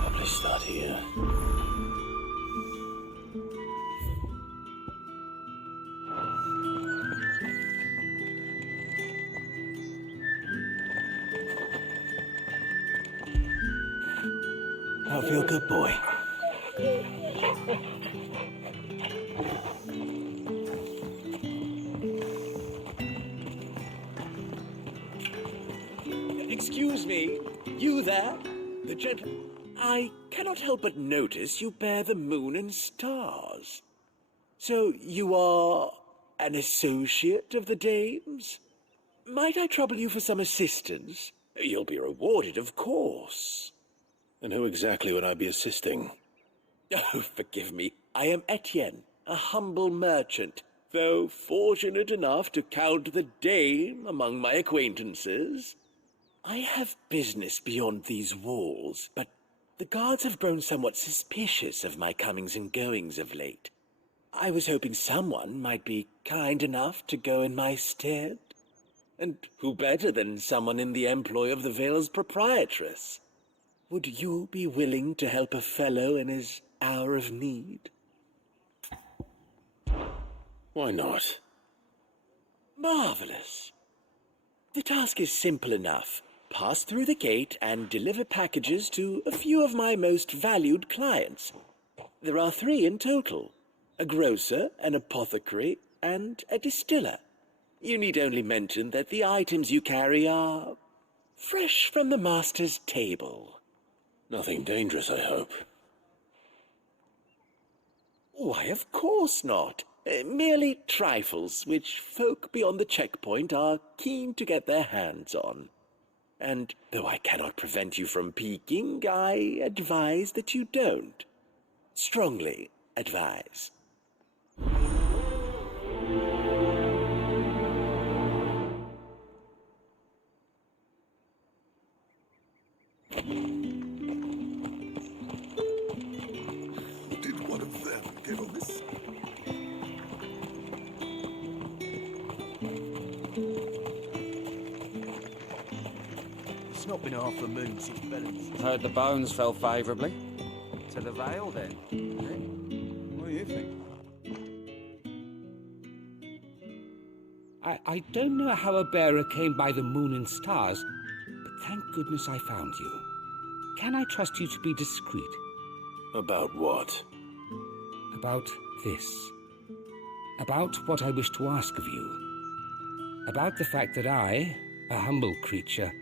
probably start here. I feel good, boy. Excuse me, you there? The gentleman. I cannot help but notice you bear the moon and stars. So you are an associate of the dames? Might I trouble you for some assistance? You'll be rewarded, of course. And who exactly would I be assisting? Oh, forgive me. I am Etienne, a humble merchant, though fortunate enough to count the dame among my acquaintances. I have business beyond these walls, but the guards have grown somewhat suspicious of my comings and goings of late. I was hoping someone might be kind enough to go in my stead. And who better than someone in the employ of the Vale's proprietress? Would you be willing to help a fellow in his hour of need? Why not? Marvelous. The task is simple enough. Pass through the gate and deliver packages to a few of my most valued clients. There are 3 in total: a grocer, an apothecary, and a distiller. You need only mention that the items you carry are fresh from the master's table. Nothing dangerous, I hope. Why, of course not. Merely trifles which folk beyond the checkpoint are keen to get their hands on. And though I cannot prevent you from peeking, I advise that you don't. Strongly advise. Did one of them get on this? It's not been half a moon since Bellins. Heard the bones fell favourably. To the Vale, then. What do you think? I don't know how a bearer came by the moon and stars, but thank goodness I found you. Can I trust you to be discreet? About what? About this. About what I wish to ask of you. About the fact that I, a humble creature,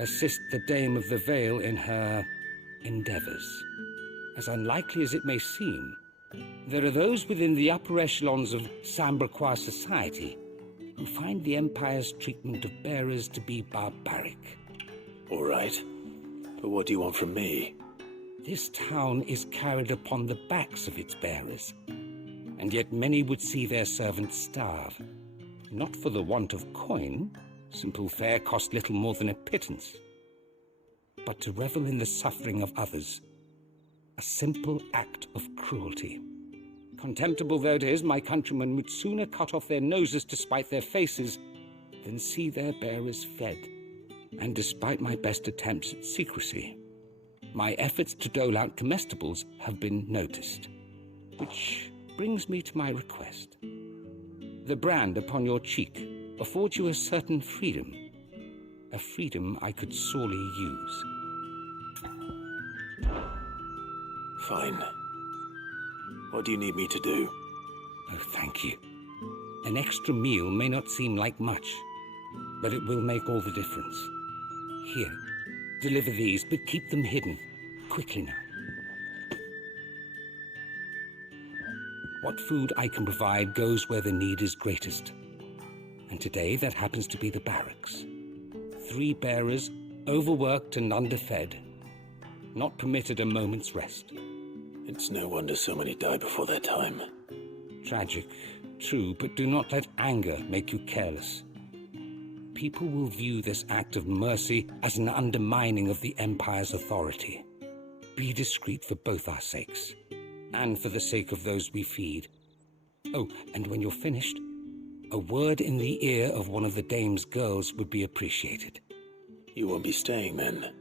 assist the Dame of the Vale in her endeavors. As unlikely as it may seem, there are those within the upper echelons of Samberquois society who find the Empire's treatment of bearers to be barbaric. All right. But what do you want from me? This town is carried upon the backs of its bearers, and yet many would see their servants starve. Not for the want of coin, simple fare cost little more than a pittance, but to revel in the suffering of others, a simple act of cruelty. Contemptible though it is, my countrymen would sooner cut off their noses to spite their faces than see their bearers fed. And despite my best attempts at secrecy, my efforts to dole out comestibles have been noticed. Which brings me to my request. The brand upon your cheek affords you a certain freedom, a freedom I could sorely use. Fine. What do you need me to do? Oh, thank you. An extra meal may not seem like much, but it will make all the difference. Here, deliver these, but keep them hidden. Quickly now. What food I can provide goes where the need is greatest. And today that happens to be the barracks. 3 bearers, overworked and underfed, not permitted a moment's rest. It's no wonder so many die before their time. Tragic, true, but do not let anger make you careless. People will view this act of mercy as an undermining of the Empire's authority. Be discreet for both our sakes, and for the sake of those we feed. Oh, and when you're finished, a word in the ear of one of the dame's girls would be appreciated. You won't be staying then?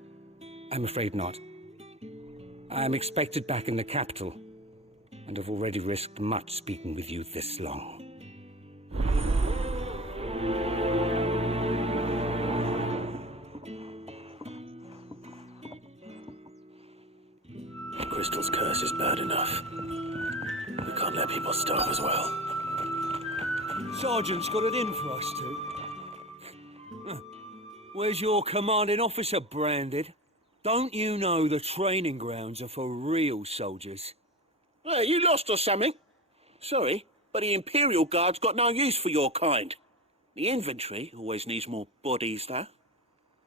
I'm afraid not. I am expected back in the capital, and have already risked much speaking with you this long. Crystal's curse is bad enough. We can't let people starve as well. Sergeant's got it in for us two. Huh. Where's your commanding officer, Branded? Don't you know the training grounds are for real soldiers? Hey, you lost or something? Sorry, but the Imperial Guard's got no use for your kind. The infantry always needs more bodies, though.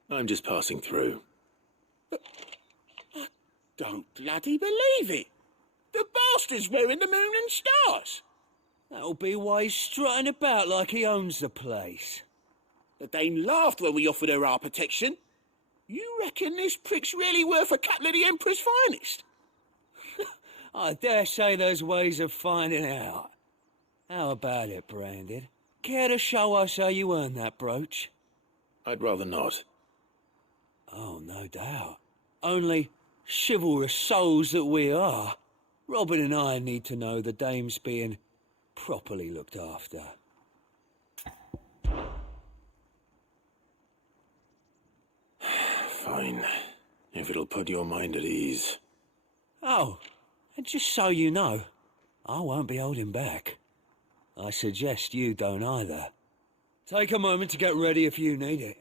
I'm just passing through. Don't bloody believe it. The bastard's wearing the moon and stars. That'll be why he's strutting about like he owns the place. The Dane laughed when we offered her our protection. You reckon this prick's really worth a couple of the Emperor's finest? I dare say there's ways of finding out. How about it, Branded? Care to show us how you earned that brooch? I'd rather not. Oh, no doubt. Only chivalrous souls that we are, Robin and I need to know the dame's being properly looked after. Fine. If it'll put your mind at ease. Oh, and just so you know, I won't be holding back. I suggest you don't either. Take a moment to get ready if you need it.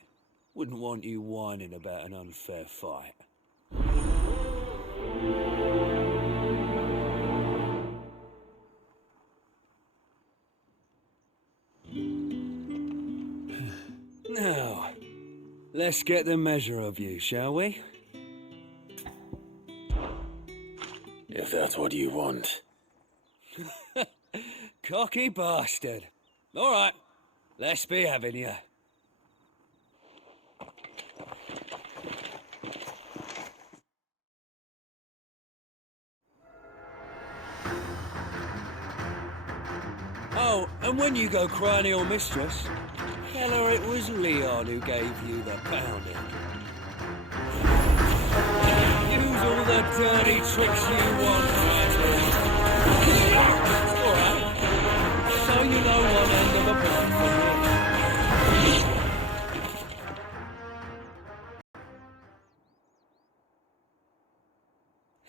Wouldn't want you whining about an unfair fight. Now, let's get the measure of you, shall we? If that's what you want. Cocky bastard. All right, let's be having you. Oh, and when you go crying to your mistress, tell her it was Leon who gave you the pounding. Use all the dirty tricks you want, Martin. All right. So you know one end of a plan from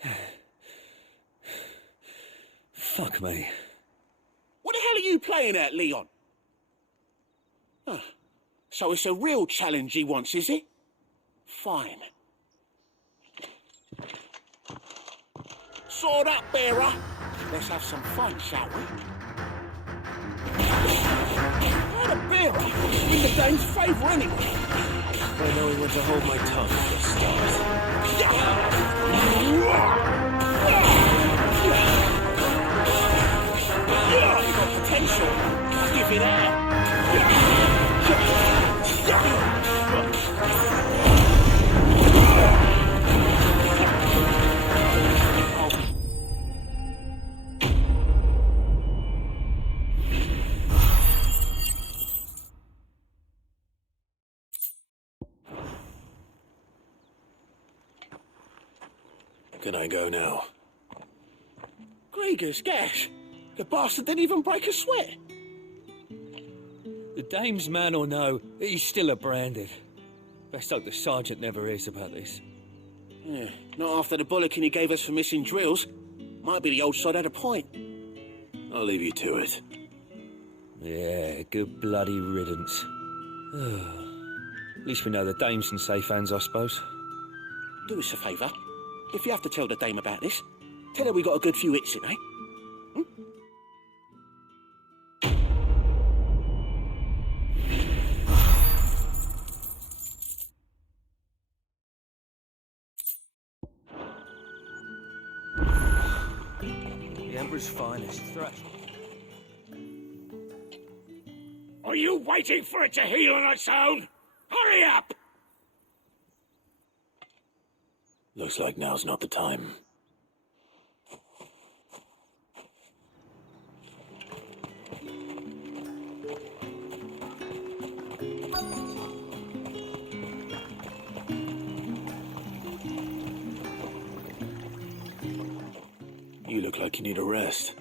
here. Fuck me. What the hell are you playing at, Leon? So it's a real challenge he wants, is it? Fine. Sword up, bearer. Let's have some fun, shall we? How the bearer? In the dame's favour, anyway. I know when to hold my tongue at the start. You've got potential. Give it out. Can I go now? Gregor's gash. The bastard didn't even break a sweat. The dame's man or no, he's still a Branded. Best hope the sergeant never hears about this. Yeah, not after the bollocking he gave us for missing drills. Might be the old sod had a point. I'll leave you to it. Yeah, good bloody riddance. At least we know the dame's in safe hands, I suppose. Do us a favour. If you have to tell the dame about this, tell her we got a good few hits in, eh? The Emperor's finest thresh. Are you waiting for it to heal on its own? Hurry up! Looks like now's not the time. look like you need a rest.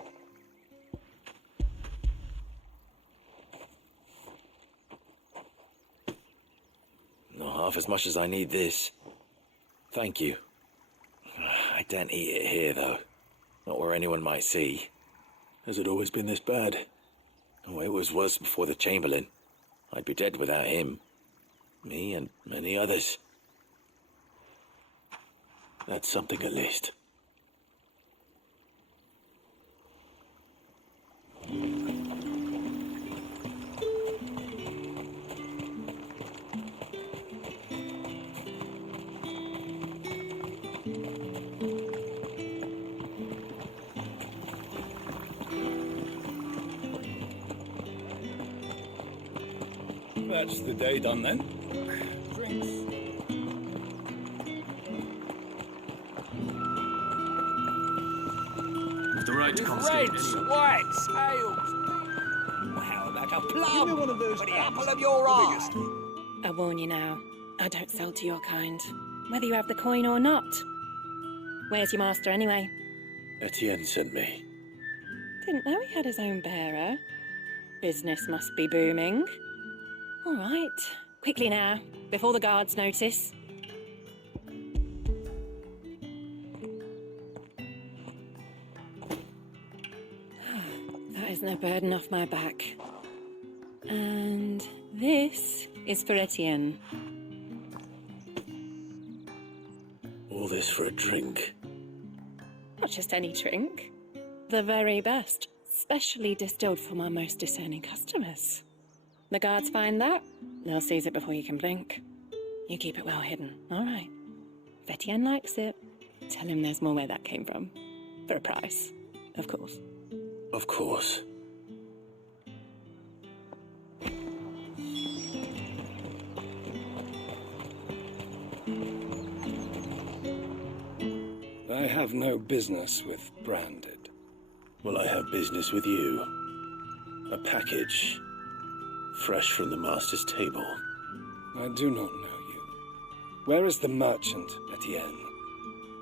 Not half as much as I need this. Thank you. I daren't eat it here, though. Not where anyone might see. Has it always been this bad? Oh, it was worse before the Chamberlain. I'd be dead without him. Me and many others. That's something at least. That's the day done then. Drinks. With the right to confiscate any... whites, ales. How about a Give plum? me one of those For the plums. apple of your eye. Biggest. I warn you now, I don't sell to your kind, whether you have the coin or not. Where's your master anyway? Etienne sent me. Didn't know he had his own bearer. Business must be booming. All right, quickly now, before the guards notice. That is no burden off my back. And this is for Etienne. All this for a drink. Not just any drink. The very best, specially distilled for my most discerning customers. The guards find that, they'll seize it before you can blink. You keep it well hidden, all right? If Etienne likes it, tell him there's more where that came from. For a price, of course. Of course. I have no business with Branded. Well, I have business with you. A package. Fresh from the master's table. I do not know you. Where is the merchant, Etienne?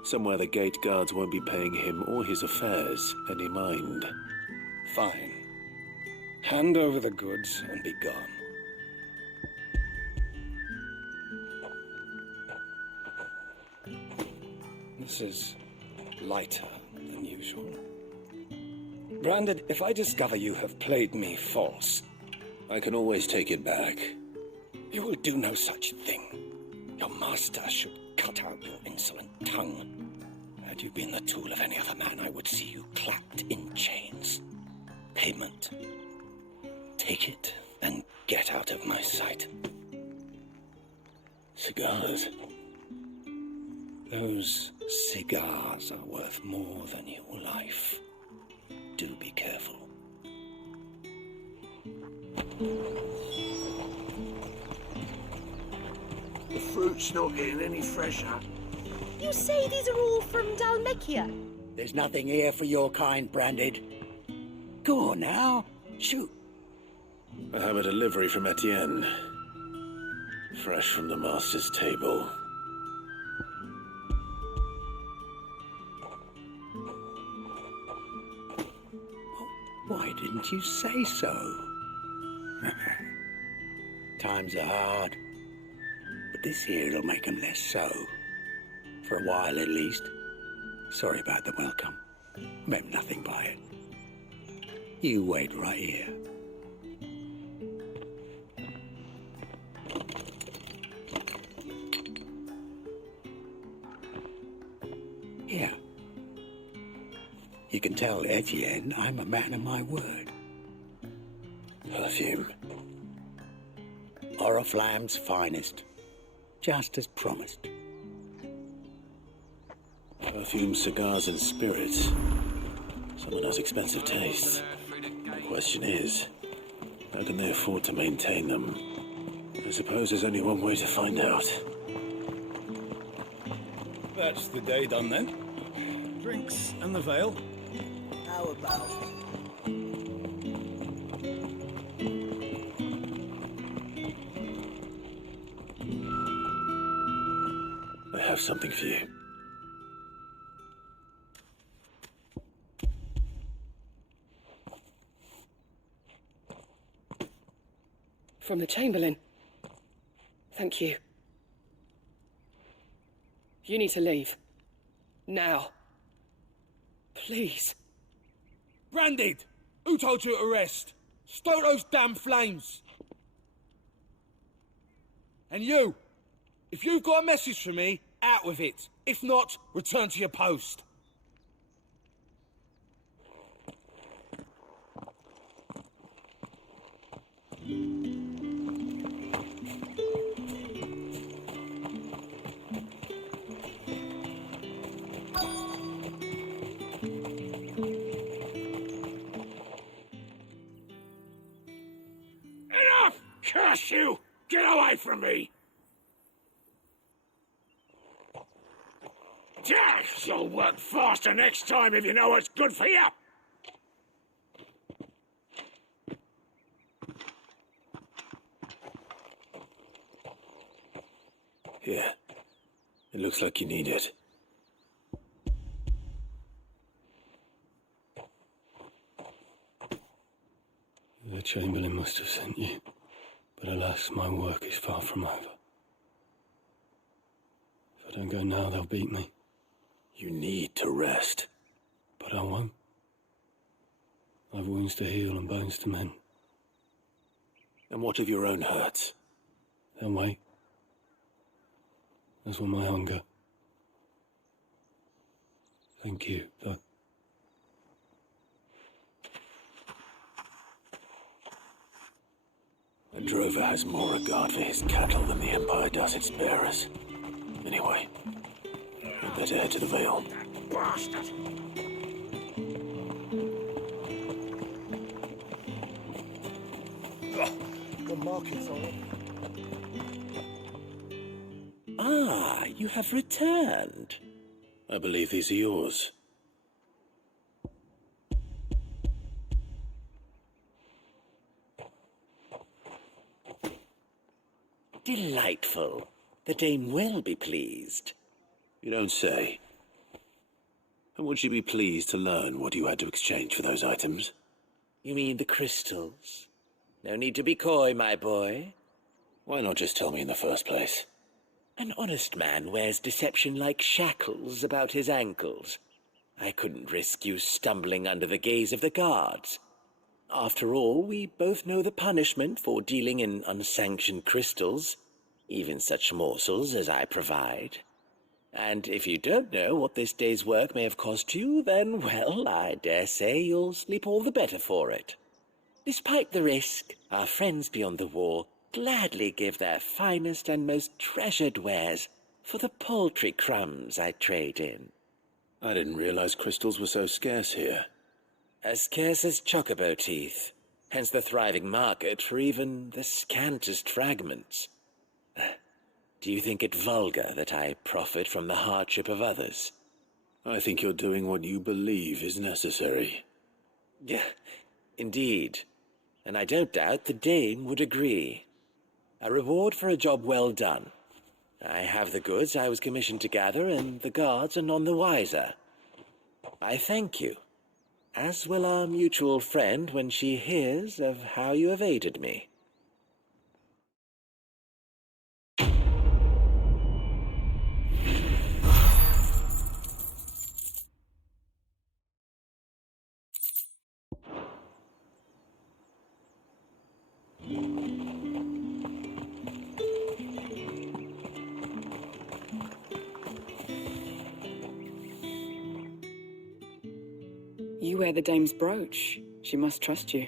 Somewhere the gate guards won't be paying him or his affairs any mind. Fine. Hand over the goods and be gone. This is lighter than usual. Branded, if I discover you have played me false, I can always take it back. you will do no such thing. Your master should cut out your insolent tongue. Had you been the tool of any other man, I would see you clapped in chains. Payment. Take it and get out of my sight. Cigars. Those cigars are worth more than your life. Do be careful. The fruit's not getting any fresher. You say these are all from Dalmekia? There's nothing here for your kind, Branded. Go on now. Shoot. I have a delivery from Etienne. Fresh from the master's table. Why didn't you say so? Times are hard. But this here'll make 'em less so. For a while, at least. Sorry about the welcome. Meant nothing by it. You wait right here. Here. You can tell Etienne I'm a man of my word. Perfume. Oriflamme's finest. Just as promised. Perfume, cigars, and spirits. Someone has expensive tastes. The question is, how can they afford to maintain them? I suppose there's only one way to find out. That's the day done then. Drinks and the veil. How about I have something for you. From the Chamberlain. Thank you. You need to leave. Now. Please. Branded! Who told you to rest? Stoke those damn flames! And you! If you've got a message for me, out with it. If not, return to your post. Enough! Curse you! Get away from me! Yeah, you'll work faster next time if you know what's good for you! Here. It looks like you need it. The Chamberlain must have sent you, but alas, my work is far from over. If I don't go now, they'll beat me. You need to rest. But I won't. I've wounds to heal and bones to mend. And what of your own hurts? They'll wait. As will my hunger. Thank you, though. A drover has more regard for his cattle than the Empire does its bearers. Anyway, we'd better head to the Vale. Bastard! The market's on it. Ah, you have returned. I believe these are yours. Delightful. The dame will be pleased. You don't say. And would she be pleased to learn what you had to exchange for those items? You mean the crystals? No need to be coy, my boy. Why not just tell me in the first place? An honest man wears deception like shackles about his ankles. I couldn't risk you stumbling under the gaze of the guards. After all, we both know the punishment for dealing in unsanctioned crystals, even such morsels as I provide. And if you don't know what this day's work may have cost you, then, well, I dare say you'll sleep all the better for it. Despite the risk, our friends beyond the wall gladly give their finest and most treasured wares for the paltry crumbs I trade in. I didn't realize crystals were so scarce here. As scarce as chocobo teeth, hence the thriving market for even the scantest fragments. Do you think it vulgar that I profit from the hardship of others? I think you're doing what you believe is necessary. Yeah, indeed. And I don't doubt the dame would agree. A reward for a job well done. I have the goods I was commissioned to gather, and the guards are none the wiser. I thank you, as will our mutual friend when she hears of how you have aided me. You wear the dame's brooch. She must trust you.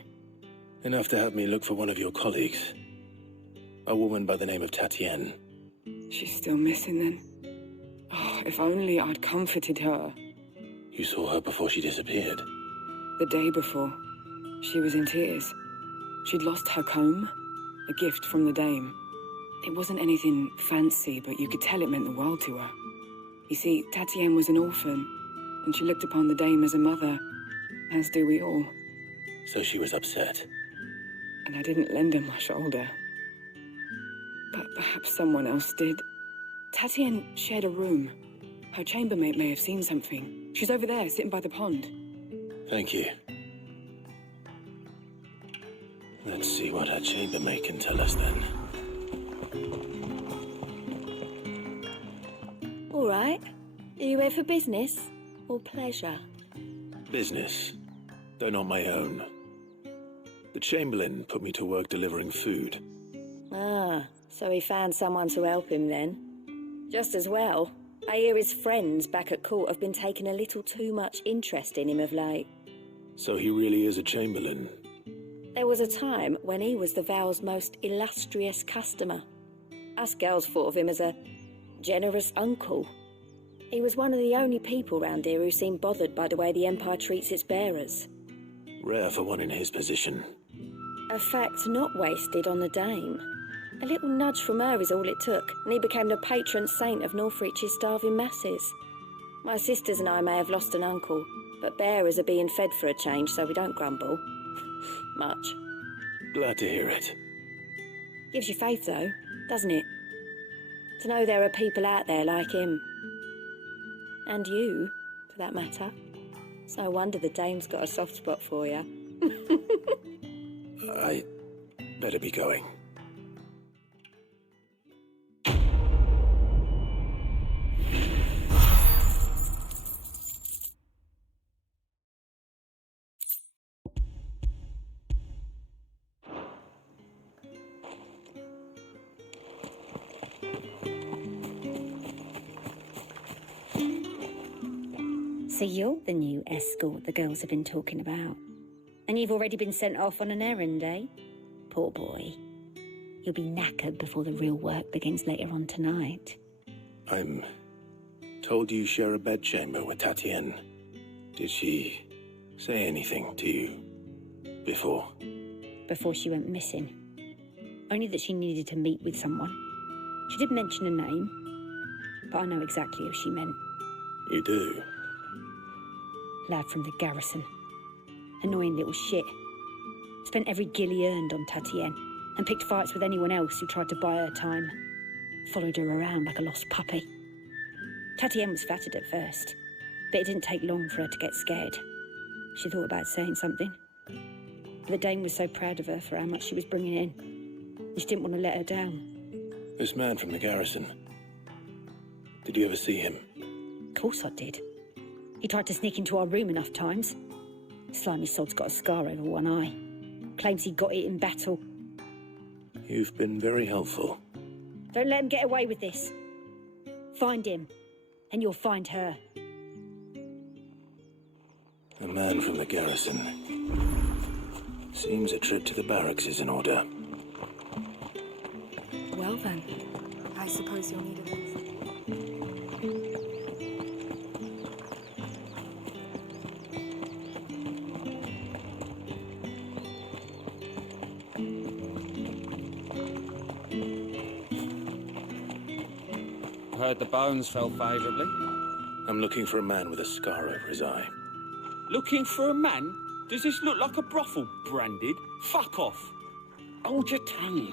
Enough to have me look for one of your colleagues. A woman by the name of Tatienne. She's still missing then. Oh, if only I'd comforted her. You saw her before she disappeared. The day before, she was in tears. She'd lost her comb, a gift from the dame. It wasn't anything fancy, but you could tell it meant the world to her. You see, Tatienne was an orphan, and she looked upon the dame as a mother, as do we all. So she was upset. And I didn't lend her my shoulder. But perhaps someone else did. Tatienne shared a room. Her chambermaid may have seen something. She's over there, sitting by the pond. Thank you. Let's see what our chambermaid can tell us then. All right. Are you here for business or pleasure? Business, though not my own. The Chamberlain put me to work delivering food. Ah, so he found someone to help him then. Just as well. I hear his friends back at court have been taking a little too much interest in him of late. So he really is a Chamberlain. There was a time when he was the Vale's most illustrious customer. Us girls thought of him as a generous uncle. He was one of the only people round here who seemed bothered by the way the Empire treats its bearers. Rare for one in his position. A fact not wasted on the Dame. A little nudge from her is all it took, and he became the patron saint of Northreach's starving masses. My sisters and I may have lost an uncle, but bearers are being fed for a change, so we don't grumble. Much. Glad to hear it. Gives you faith, though, doesn't it? To know there are people out there like him. And you, for that matter. It's no wonder the Dame's got a soft spot for you. I better be going. So you're the new escort the girls have been talking about. And you've already been sent off on an errand, eh? Poor boy. You'll be knackered before the real work begins later on tonight. I'm told you share a bedchamber with Tatienne. Did she say anything to you before? Before she went missing. Only that she needed to meet with someone. She did mention a name, but I know exactly who she meant. You do? Lad from the garrison. Annoying little shit. Spent every guil he earned on Tatienne, and picked fights with anyone else who tried to buy her time. Followed her around like a lost puppy. Tatienne was flattered at first, but it didn't take long for her to get scared. She thought about saying something. But the Dame was so proud of her for how much she was bringing in, and she didn't want to let her down. This man from the garrison. Did you ever see him? Of course I did. He tried to sneak into our room enough times. Slimy sod's got a scar over one eye. Claims he got it in battle. You've been very helpful. Don't let him get away with this. Find him, and you'll find her. A man from the garrison. Seems a trip to the barracks is in order. Well then, I suppose you'll need a visit. Heard the bones fell favourably. I'm looking for a man with a scar over his eye. Looking for a man? Does this look like a brothel, Branded? Fuck off. Hold your tongue.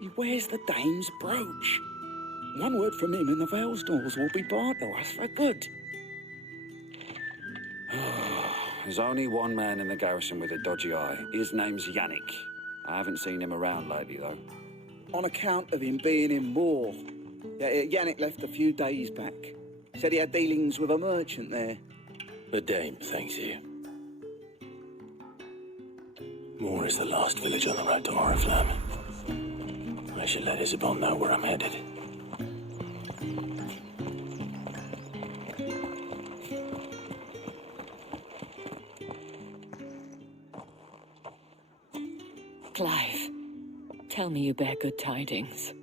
He wears the Dame's brooch. One word from him and the Vale's doors will be barred to us for good. There's only one man in the garrison with a dodgy eye. His name's Yannick. I haven't seen him around lately, though. On account of him being in war. Yannick left a few days back. Said he had dealings with a merchant there. The Dame thanks you. Moor is the last village on the road to Oriflamme. I should let Isabel know where I'm headed. Clive, tell me you bear good tidings.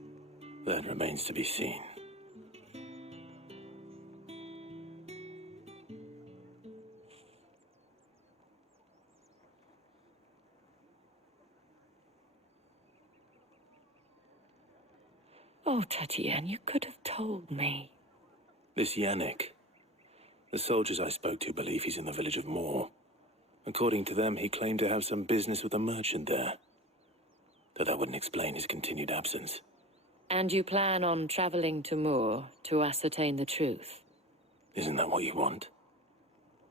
That remains to be seen. Oh, Tatienne, you could have told me. This Yannick. The soldiers I spoke to believe he's in the village of Moor. According to them, he claimed to have some business with a merchant there. Though that wouldn't explain his continued absence. And you plan on traveling to Moor to ascertain the truth? Isn't that what you want?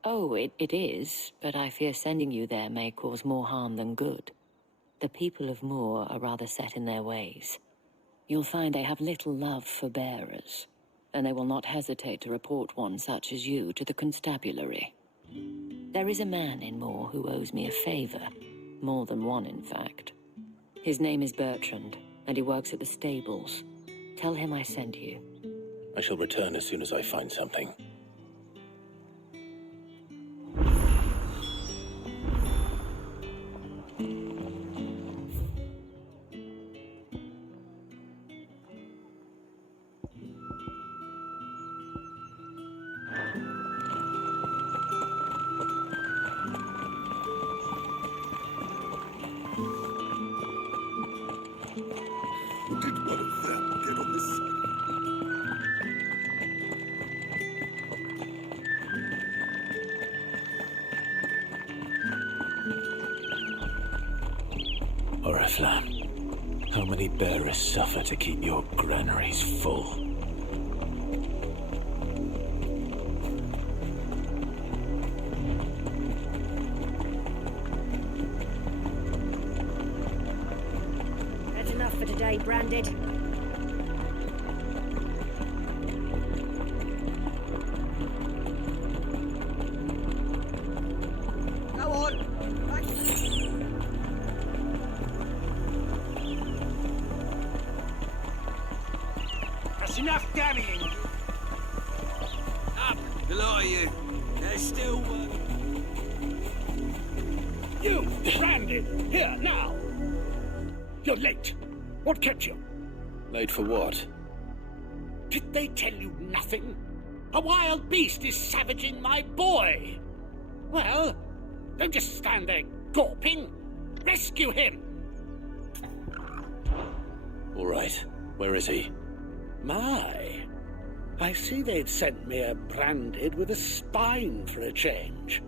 Oh, it is, but I fear sending you there may cause more harm than good. The people of Moor are rather set in their ways. You'll find they have little love for bearers, and they will not hesitate to report one such as you to the constabulary. There is a man in Moor who owes me a favor. More than one, in fact. His name is Bertrand, and he works at the stables. Tell him I sent you. I shall return as soon as I find something. Did one of them get on this side? Oriflamme, how many bearers suffer to keep your granaries full? That's enough for today, Branded. Go on. That's enough damning. Up, the lot of you. There's still work. You, Branded, here, now! You're late. What kept you? Late for what? Did they tell you nothing? A wild beast is savaging my boy! Well, don't just stand there gawping. Rescue him! All right. Where is he? My, I see they'd sent me a Branded with a spine for a change.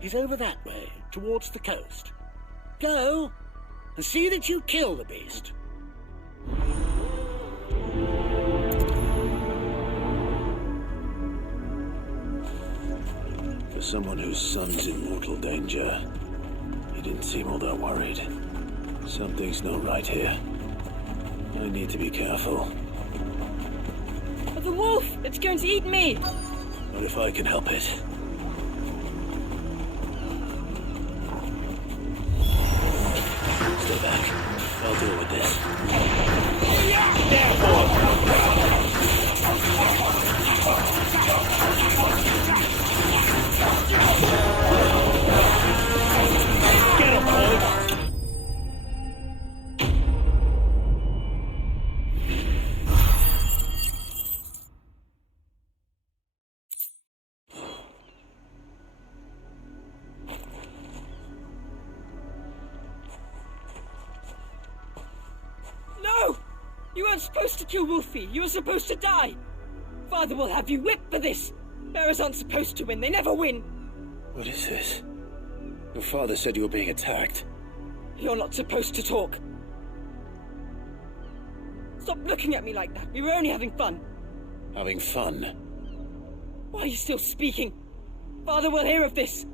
He's over that way, towards the coast. Go, and see that you kill the beast. For someone whose son's in mortal danger, he didn't seem all that worried. Something's not right here. I need to be careful. Oh, the wolf! It's going to eat me! Not if I can help it. Stay back. I'll deal with this. Get him, boys! No! You weren't supposed to kill Wolfie. You were supposed to die. Father will have you whipped for this. Bearers aren't supposed to win. They never win. What is this? Your father said you were being attacked. You're not supposed to talk. Stop looking at me like that. We were only having fun. Having fun? Why are you still speaking? Father will hear of this.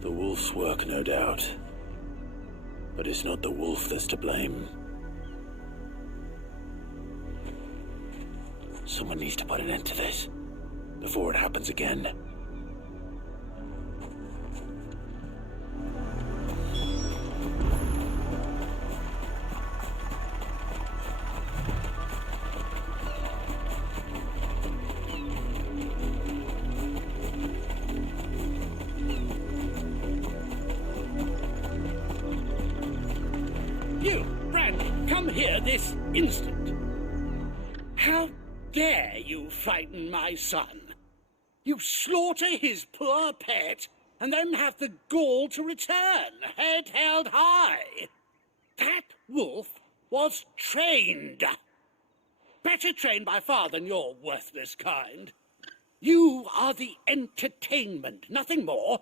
The wolf's work, no doubt. But it's not the wolf that's to blame. Someone needs to put an end to this, before it happens again. You, Brandon, come here this instant. How dare you frighten my son? You slaughter his poor pet, and then have the gall to return, head held high. That wolf was trained. Better trained by far than your worthless kind. You are the entertainment, nothing more.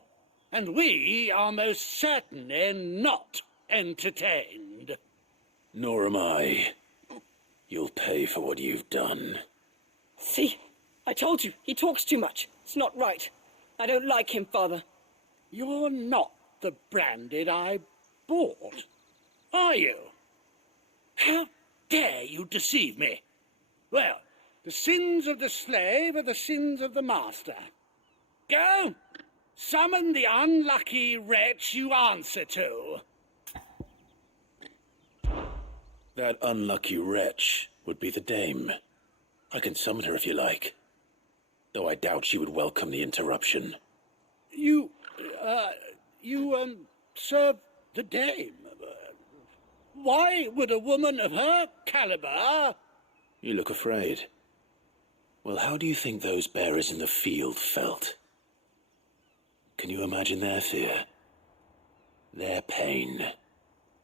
And we are most certainly not entertained. Nor am I. You'll pay for what you've done. See? I told you, he talks too much. It's not right. I don't like him, Father. You're not the Branded I bought, are you? How dare you deceive me? Well, the sins of the slave are the sins of the master. Go! Summon the unlucky wretch you answer to. That unlucky wretch would be the dame. I can summon her if you like. Though I doubt she would welcome the interruption. You serve the dame. Why would a woman of her caliber... You look afraid. Well, how do you think those bearers in the field felt? Can you imagine their fear? Their pain?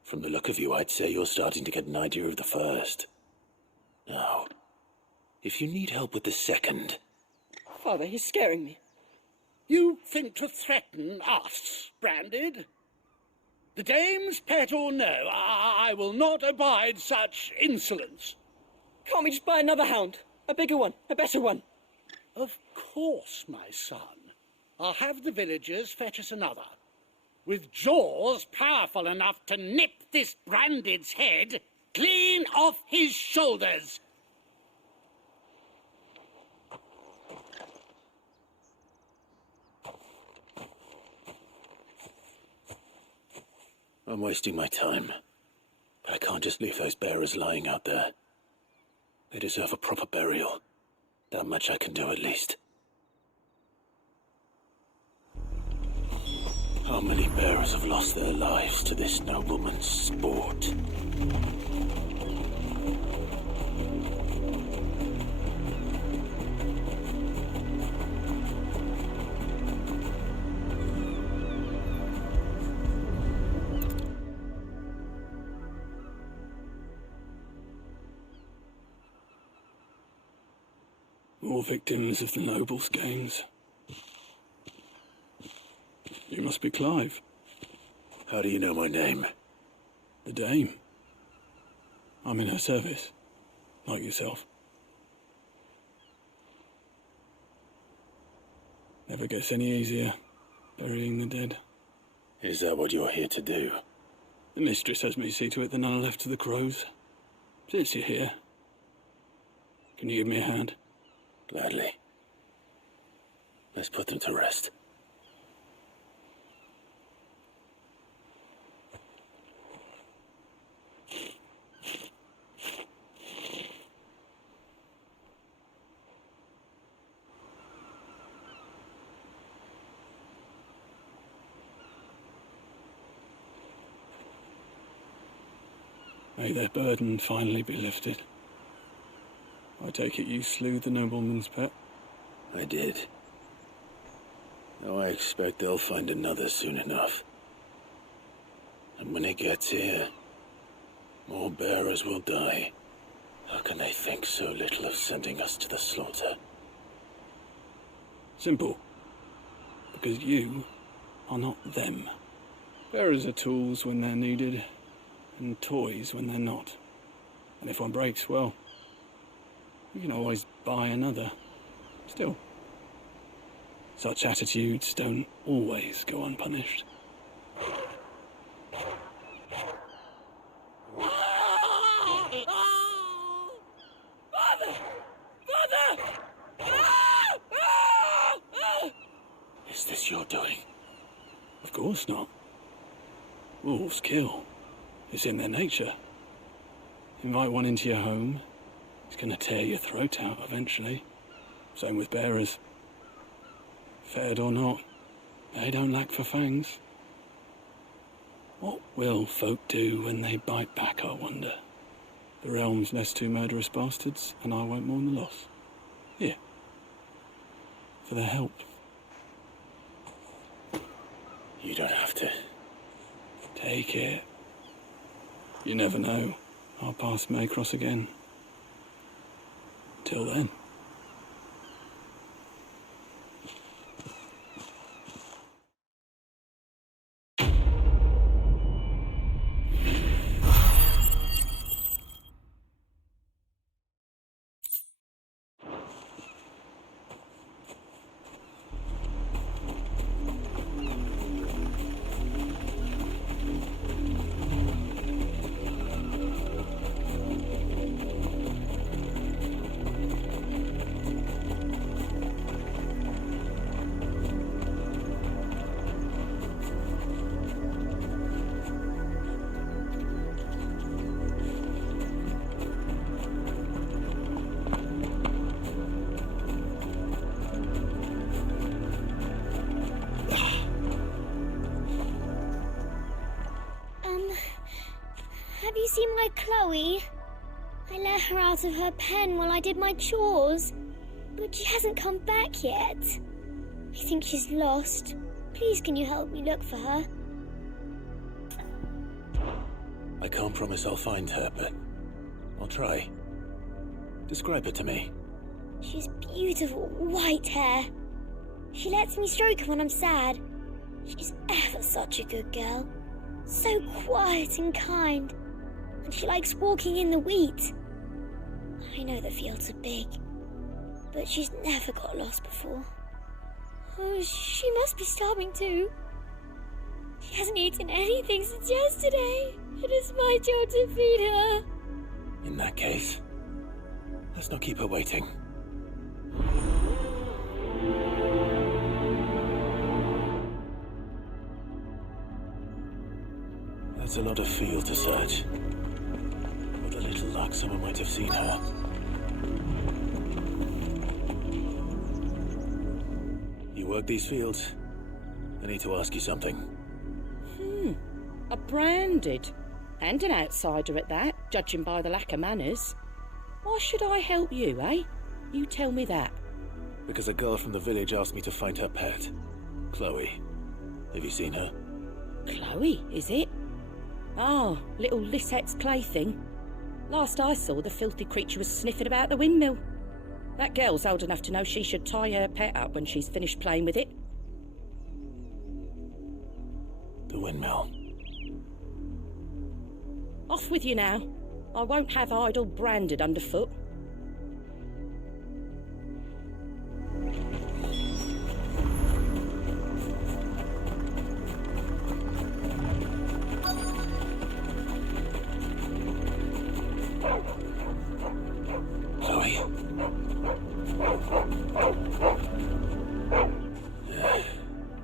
From the look of you, I'd say you're starting to get an idea of the first. Now, if you need help with the second... Father, he's scaring me. You think to threaten us, Branded? The dame's pet or no, I will not abide such insolence. Can't we just buy another hound? A bigger one, a better one. Of course, my son. I'll have the villagers fetch us another. With jaws powerful enough to nip this Branded's head clean off his shoulders. I'm wasting my time. But I can't just leave those bearers lying out there. They deserve a proper burial. That much I can do at least. How many bearers have lost their lives to this nobleman's sport? More victims of the nobles' games. You must be Clive. How do you know my name? The Dame. I'm in her service, like yourself. Never gets any easier, burying the dead. Is that what you're here to do? The mistress has me see to it that none are left to the crows. Since you're here, can you give me a hand? Gladly. Let's put them to rest. May their burden finally be lifted. I take it you slew the nobleman's pet? I did. Though I expect they'll find another soon enough. And when it gets here, more bearers will die. How can they think so little of sending us to the slaughter? Simple. Because you are not them. Bearers are tools when they're needed, and toys when they're not. And if one breaks, well, you can always buy another. Still, such attitudes don't always go unpunished. Father! Father! Is this your doing? Of course not. Wolves kill. It's in their nature. Invite one into your home, he's gonna tear your throat out eventually. Same with bearers. Fed or not, they don't lack for fangs. What will folk do when they bite back, I wonder? The realm's less two murderous bastards, and I won't mourn the loss. Here. For their help. You don't have to. Take it. You never know. Our paths may cross again. Till then. my Chloe? I let her out of her pen while I did my chores, but she hasn't come back yet. I think she's lost. Please, can you help me look for her? I can't promise I'll find her, but I'll try. Describe her to me. She's beautiful white hair. She lets me stroke her when I'm sad. She's ever such a good girl. So quiet and kind. And she likes walking in the wheat. I know the fields are big, but she's never got lost before. Oh, she must be starving too. She hasn't eaten anything since yesterday. It is my job to feed her. In that case, let's not keep her waiting. That's a lot of field to search. With a little luck, someone might have seen her. You work these fields? I need to ask you something. A branded. And an outsider at that, judging by the lack of manners. Why should I help you, eh? You tell me that. Because a girl from the village asked me to find her pet. Chloe. Have you seen her? Chloe, is it? Oh, little Lisette's plaything. Last I saw, the filthy creature was sniffing about the windmill. That girl's old enough to know she should tie her pet up when she's finished playing with it. The windmill. Off with you now. I won't have idle branded underfoot. Chloe?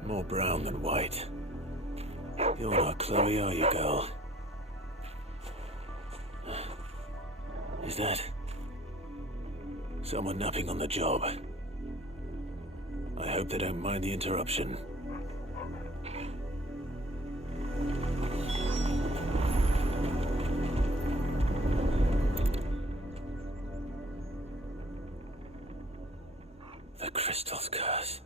More brown than white. You're not Chloe, are you, girl? Is that someone napping on the job? I hope they don't mind the interruption. The crystal's curse.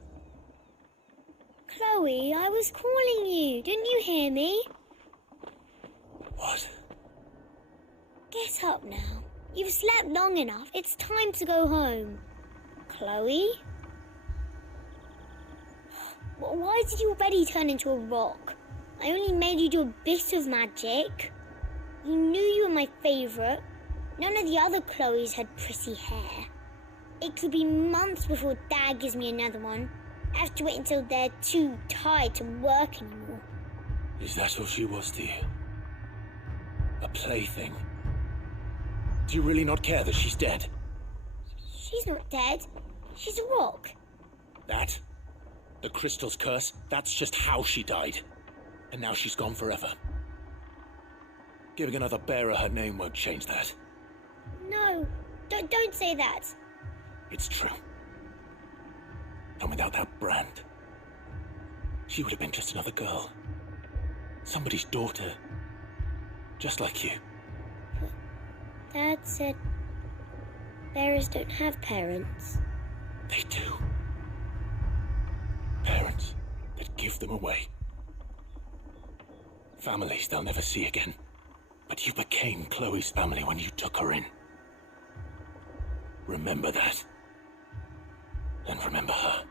Chloe, I was calling you. Didn't you hear me? What? Get up now. You've slept long enough. It's time to go home. Chloe? Why did your belly turn into a rock? I only made you do a bit of magic. You knew you were my favourite. None of the other Chloes had pretty hair. It could be months before Dad gives me another one. I have to wait until they're too tired to work anymore. Is that all she was to you? A plaything? Do you really not care that she's dead? She's not dead. She's a rock. That? The crystal's curse? That's just how she died. And now she's gone forever. Giving another bearer her name won't change that. No, don't say that. It's true. And without that brand, she would have been just another girl. Somebody's daughter. Just like you. Dad said bearers don't have parents. They do. Parents that give them away. Families they'll never see again. But you became Chloe's family when you took her in. Remember that. And remember her.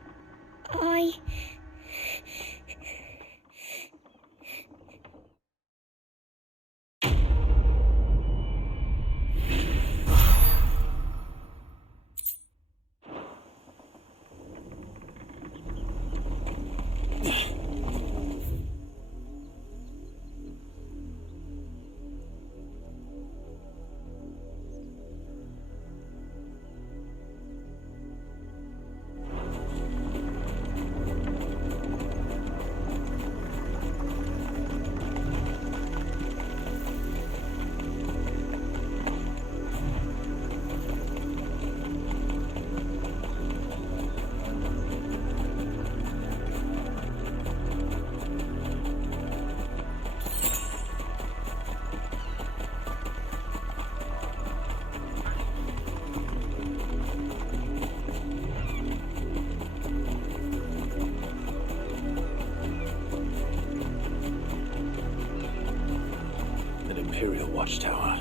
Imperial watchtower.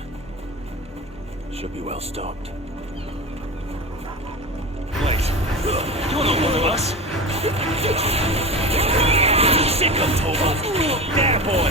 Should be well stocked. Wait, you're not one of us. Sick of talking. There, boy.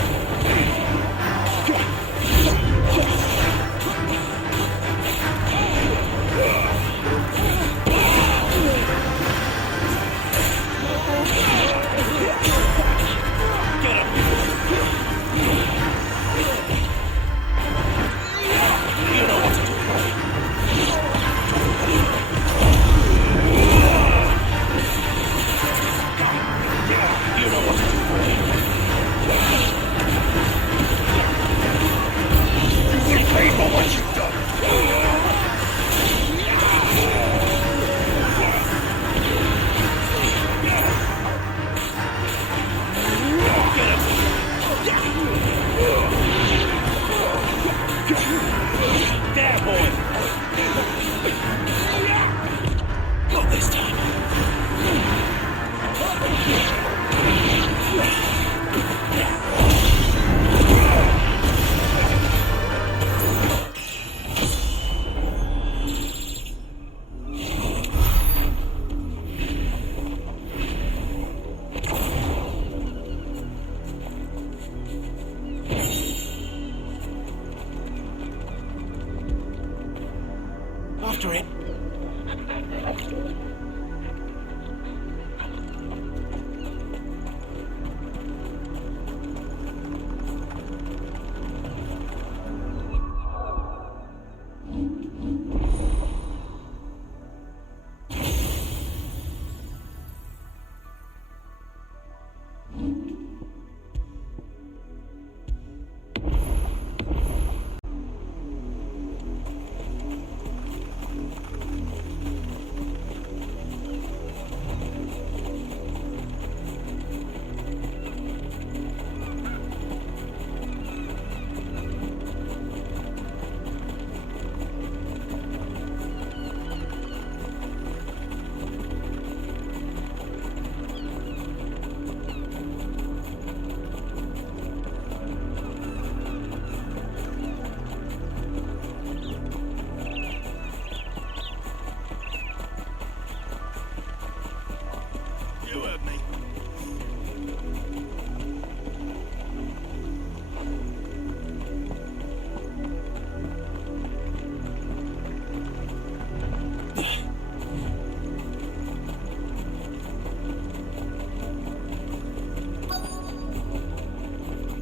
After it.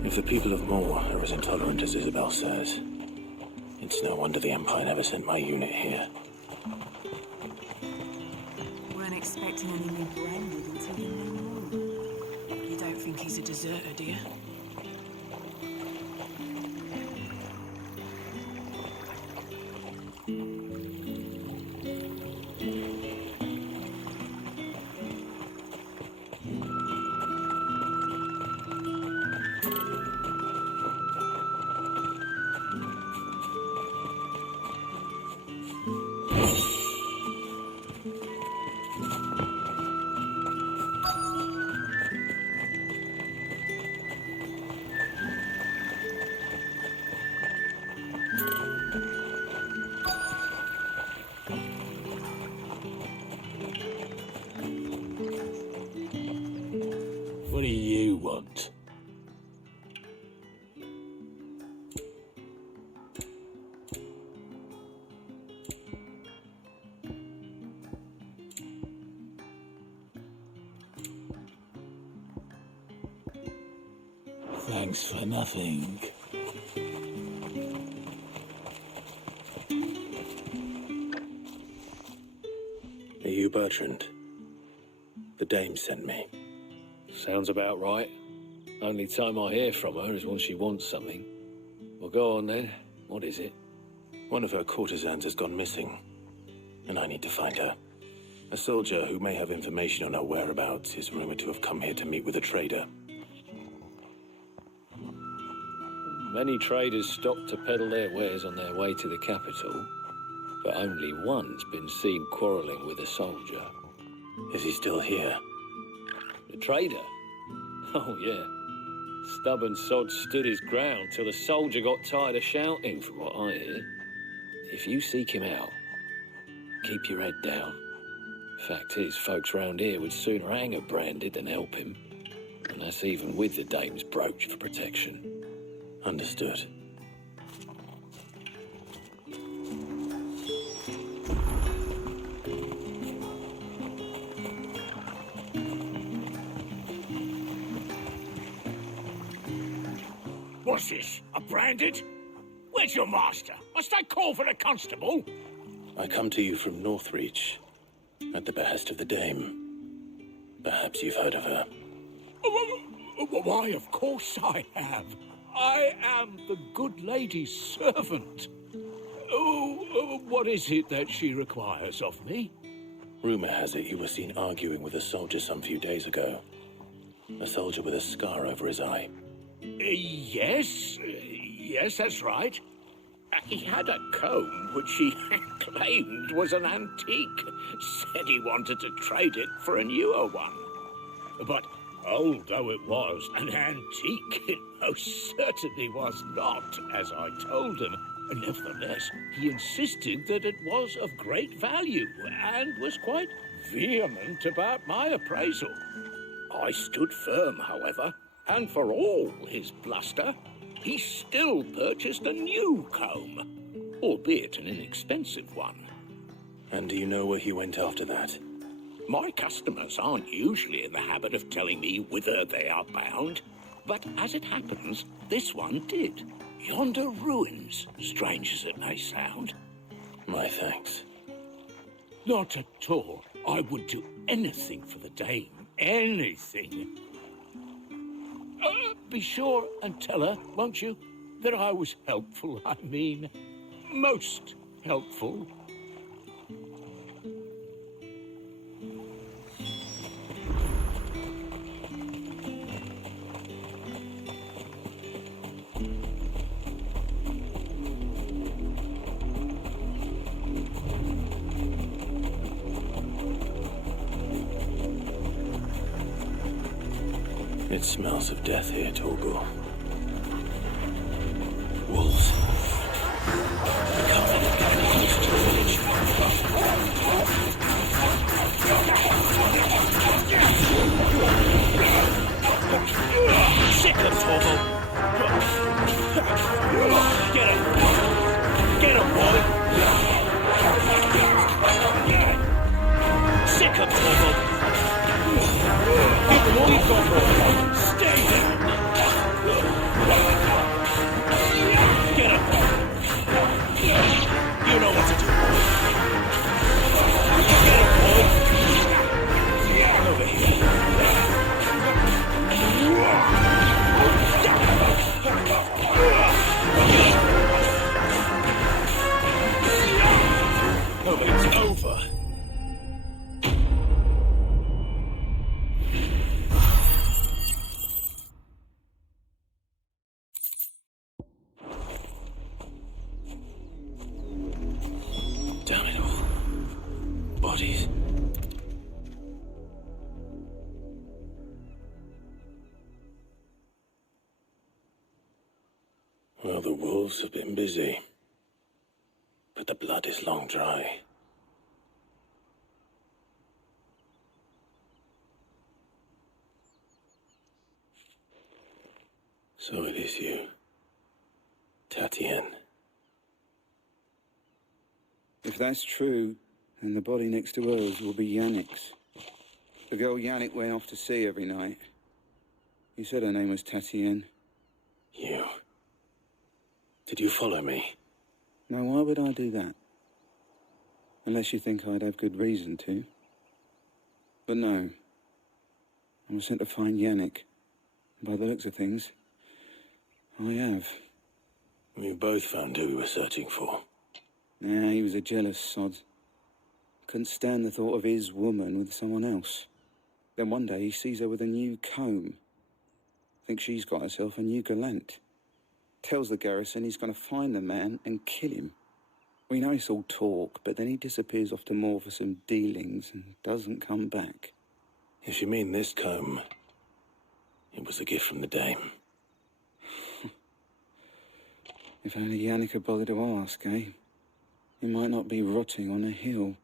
If the people of Moor are as intolerant as Isabel says, it's no wonder the Empire never sent my unit here. Weren't expecting any new branded until you knew more. You don't think he's a deserter, do you? What do you want? Thanks for nothing. Are you Bertrand? The dame sent me. Sounds about right. Only time I hear from her is when she wants something. Well, go on then. What is it? One of her courtesans has gone missing, and I need to find her. A soldier who may have information on her whereabouts is rumored to have come here to meet with a trader. Many traders stop to peddle their wares on their way to the capital, but only one's been seen quarrelling with a soldier. Is he still here? The trader? Oh, yeah. Stubborn sod stood his ground till the soldier got tired of shouting, from what I hear. If you seek him out, keep your head down. Fact is, folks round here would sooner hang a branded than help him. And that's even with the dame's brooch for protection. Understood. What's this? A branded? Where's your master? Must I call for a constable? I come to you from Northreach, at the behest of the dame. Perhaps you've heard of her. Why, of course I have. I am the good lady's servant. What is it that she requires of me? Rumor has it you were seen arguing with a soldier some few days ago. A soldier with a scar over his eye. Yes, that's right. He had a comb which he claimed was an antique. Said he wanted to trade it for a newer one. But old though it was, an antique it most certainly was not, as I told him. Nevertheless, he insisted that it was of great value and was quite vehement about my appraisal. I stood firm, however, and for all his bluster, he still purchased a new comb, albeit an inexpensive one. And do you know where he went after that? My customers aren't usually in the habit of telling me whither they are bound, but as it happens, this one did. Yonder ruins, strange as it may sound. My thanks. Not at all. I would do anything for the dame. Anything. Be sure and tell her, won't you, that I was helpful, I mean, most helpful. It smells of death here, Torgor. Wolves. The Covenant coming close to the village. Sick of Torgor. Get him. Get him, boy. Sick of Torgor. Give him all you've got, boy. Stay there. Get him. You know what to do, boy. Get him, boy. Over here. Oh, it's over. Damn it all. Bodies. Well, the wolves have been busy. But the blood is long dry. So it is you, Tatienne. If that's true, then the body next to hers will be Yannick's. The girl Yannick went off to see every night. He said her name was Tatienne. You. Did you follow me? Now, why would I do that? Unless you think I'd have good reason to. But no. I was sent to find Yannick. By the looks of things, I have. We both found who we were searching for. Nah, he was a jealous sod. Couldn't stand the thought of his woman with someone else. Then one day he sees her with a new comb. Thinks she's got herself a new gallant. Tells the garrison he's going to find the man and kill him. We know it's all talk, but then he disappears off to Moor for some dealings and doesn't come back. If you mean this comb, it was a gift from the dame. If only Yannick had bothered to ask, eh? He might not be rotting on a hill.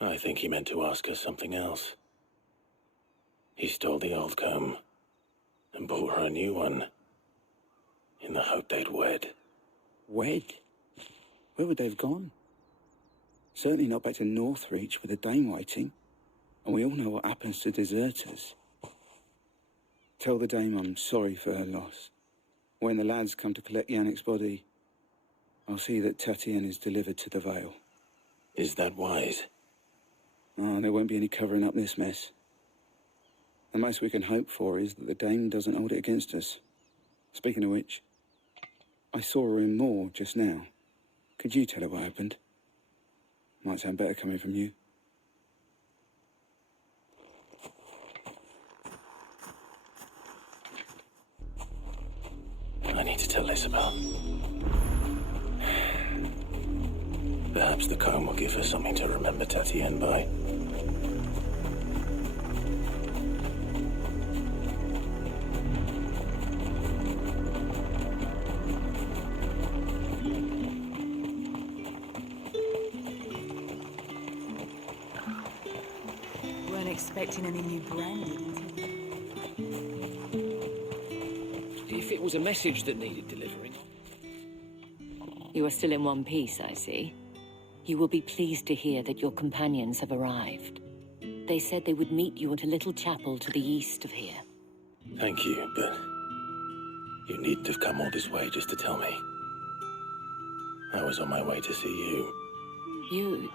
I think he meant to ask us something else. He stole the old comb and bought her a new one in the hope they'd wed. Wed? Where would they have gone? Certainly not back to Northreach with a dame waiting. And we all know what happens to deserters. Tell the dame I'm sorry for her loss. When the lads come to collect Yannick's body, I'll see that Tatienne is delivered to the Vale. Is that wise? Oh, there won't be any covering up this mess. The most we can hope for is that the dame doesn't hold it against us. Speaking of which, I saw her in Moor just now. Could you tell her what happened? Might sound better coming from you. I need to tell Isabel. Perhaps the comb will give her something to remember Tatienne by. Weren't expecting any new brandy. If it was a message that needed delivering... You are still in one piece, I see. You will be pleased to hear that your companions have arrived. They said they would meet you at a little chapel to the east of here. Thank you, but you needn't have come all this way just to tell me. I was on my way to see you.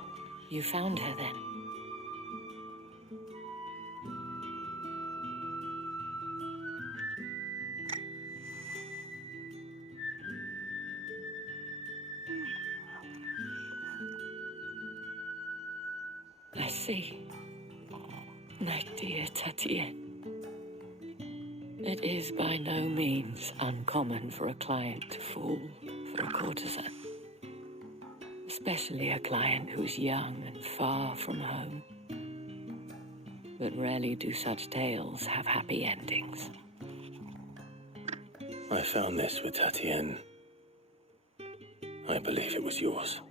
You found her then? I see. My dear Tatienne. It is by no means uncommon for a client to fall for a courtesan. Especially a client who's young and far from home. But rarely do such tales have happy endings. I found this with Tatienne. I believe it was yours.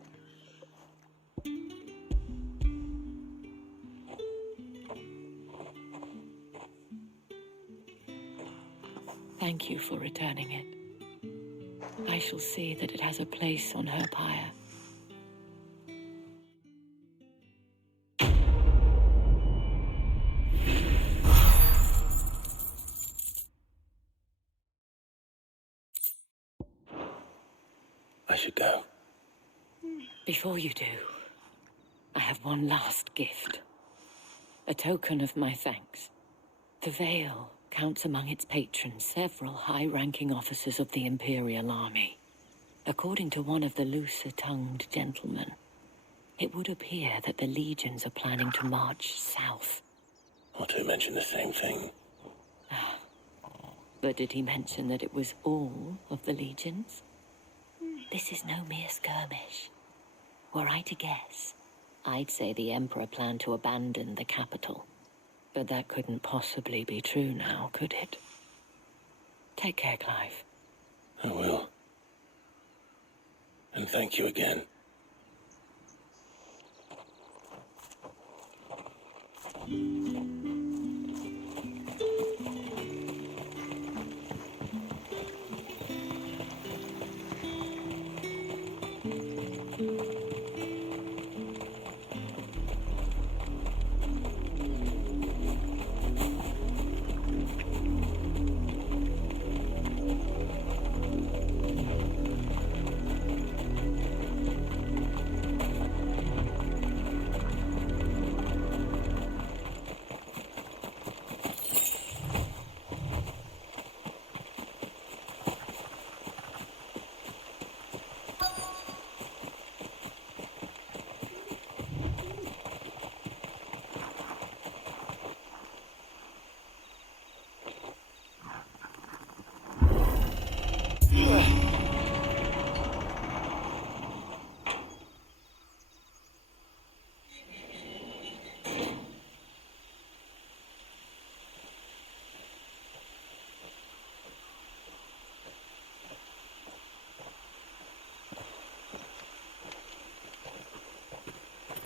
Thank you for returning it. I shall see that it has a place on her pyre. I should go. Before you do, I have one last gift. A token of my thanks. The Vale counts among its patrons several high-ranking officers of the Imperial Army. According to one of the looser-tongued gentlemen, it would appear that the legions are planning to march south. Or to mention the same thing. But did he mention that it was all of the legions? This is no mere skirmish. Were I to guess, I'd say the Emperor planned to abandon the capital. But that couldn't possibly be true now, could it? Take care, Clive. I will. And thank you again.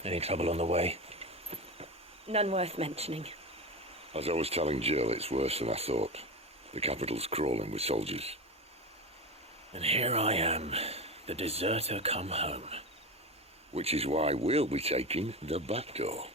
Any trouble on the way? None worth mentioning. As I was telling Jill, it's worse than I thought. The capital's crawling with soldiers. And here I am, the deserter come home. Which is why we'll be taking the back door.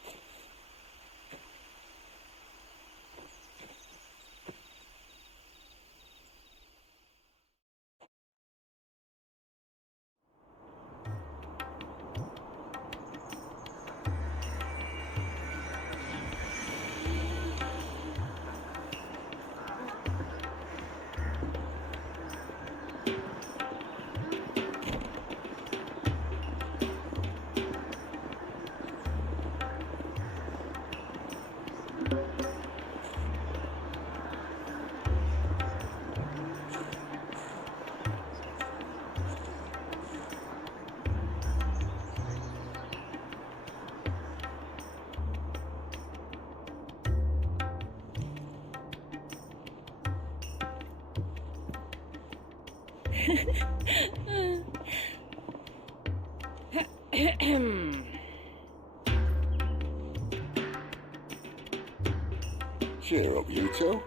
Cheer up, you two.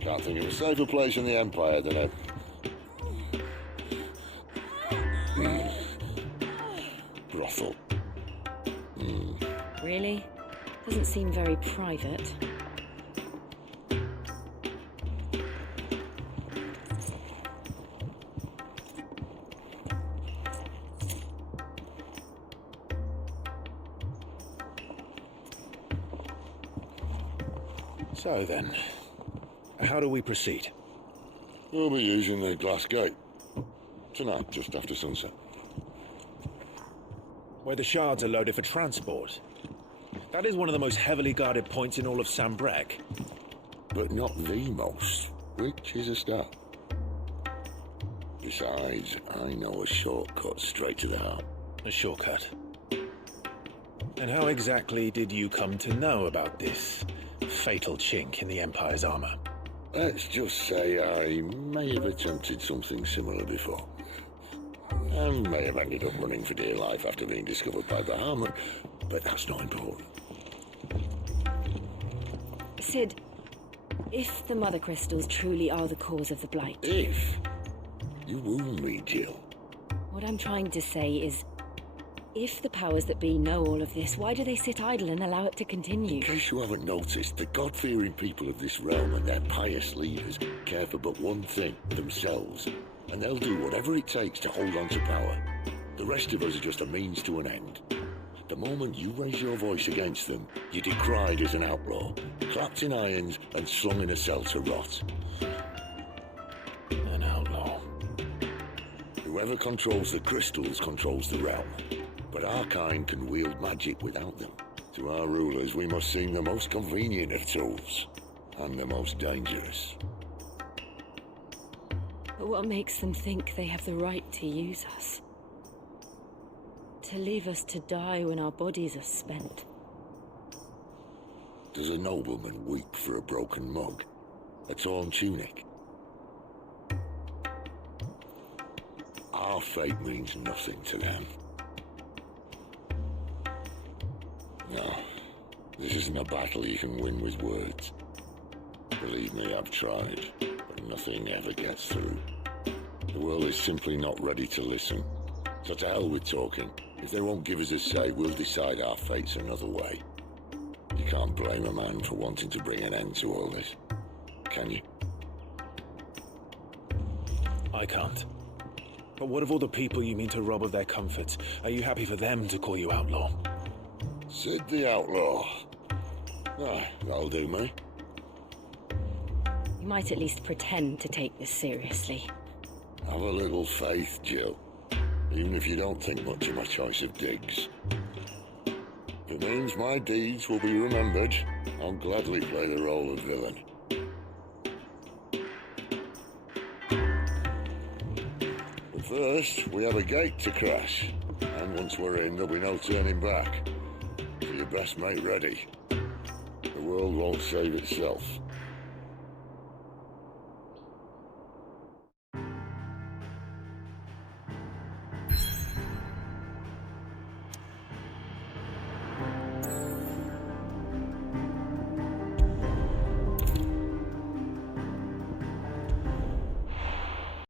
Can't think of a safer place in the Empire than a... brothel. Really? Doesn't seem very private. So then, how do we proceed? We'll be using the glass gate. Tonight, just after sunset. Where the shards are loaded for transport. That is one of the most heavily guarded points in all of Sambrec. But not the most, which is a start. Besides, I know a shortcut straight to the heart. A shortcut? And how exactly did you come to know about this fatal chink in the Empire's armor? Let's just say I may have attempted something similar before. And may have ended up running for dear life after being discovered by Bahamut, but that's not important. Sid, if the Mother Crystals truly are the cause of the Blight... If? You wound me, Jill. What I'm trying to say is, if the powers that be know all of this, why do they sit idle and allow it to continue? In case you haven't noticed, the God-fearing people of this realm and their pious leaders care for but one thing, themselves. And they'll do whatever it takes to hold on to power. The rest of us are just a means to an end. The moment you raise your voice against them, you're decried as an outlaw, clapped in irons and slung in a cell to rot. An outlaw. Whoever controls the crystals controls the realm. But our kind can wield magic without them. To our rulers, we must seem the most convenient of tools, and the most dangerous. But what makes them think they have the right to use us? To leave us to die when our bodies are spent? Does a nobleman weep for a broken mug? A torn tunic? Our fate means nothing to them. No, this isn't a battle you can win with words. Believe me, I've tried, but nothing ever gets through. The world is simply not ready to listen. So to hell with talking. If they won't give us a say, we'll decide our fates another way. You can't blame a man for wanting to bring an end to all this, can you? I can't. But what of all the people you mean to rob of their comforts? Are you happy for them to call you outlaw? Sid the Outlaw. Ah, that'll do me. You might at least pretend to take this seriously. Have a little faith, Jill. Even if you don't think much of my choice of digs. If it means my deeds will be remembered, I'll gladly play the role of villain. But first, we have a gate to crash. And once we're in, there'll be no turning back. So you best make ready. The world won't save itself.